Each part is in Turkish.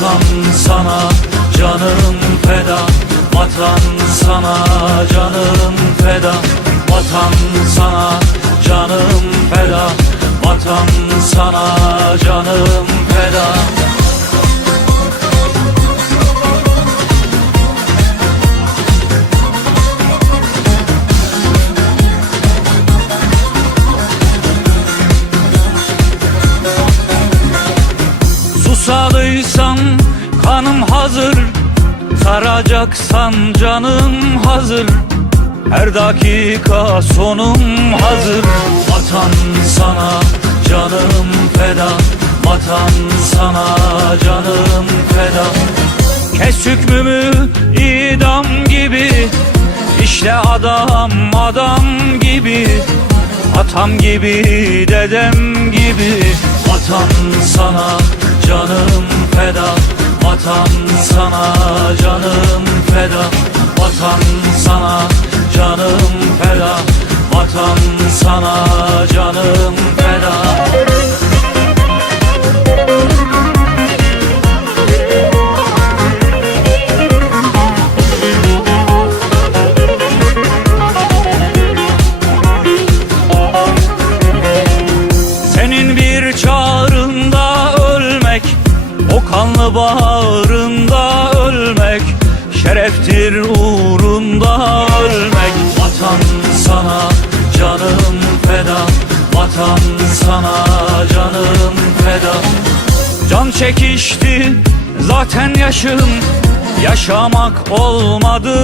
Vatan sana canım feda. Vatan sana canım feda. Vatan sana canım feda. Vatan sana canım feda Susadıysan kanım hazır. Saracaksan canım hazır. Her dakika sonum hazır. Vatan sana canım feda. Vatan sana canım feda. Kes hükmümü idam gibi. İşte adam adam gibi. Atam gibi dedem gibi. Vatan sana canım feda. Vatan sana canım feda. Vatan sana canım feda. Vatan sana canım Bağrında ölmek Şereftir uğrunda ölmek. Vatan sana canım feda Vatan sana canım feda. Can çekişti zaten yaşım Yaşamak olmadı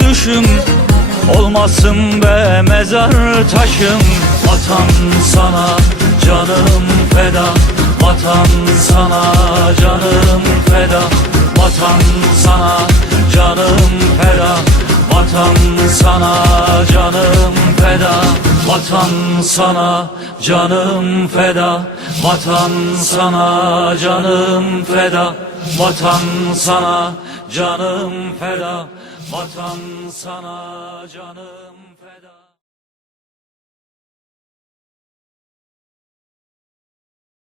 düşüm. Olmasın be mezar taşım. Vatan sana canım feda Vatan sana Vatan sana canım feda. Vatan sana canım feda. Vatan sana canım feda. Vatan sana canım feda. Vatan sana canım feda. Vatan sana canım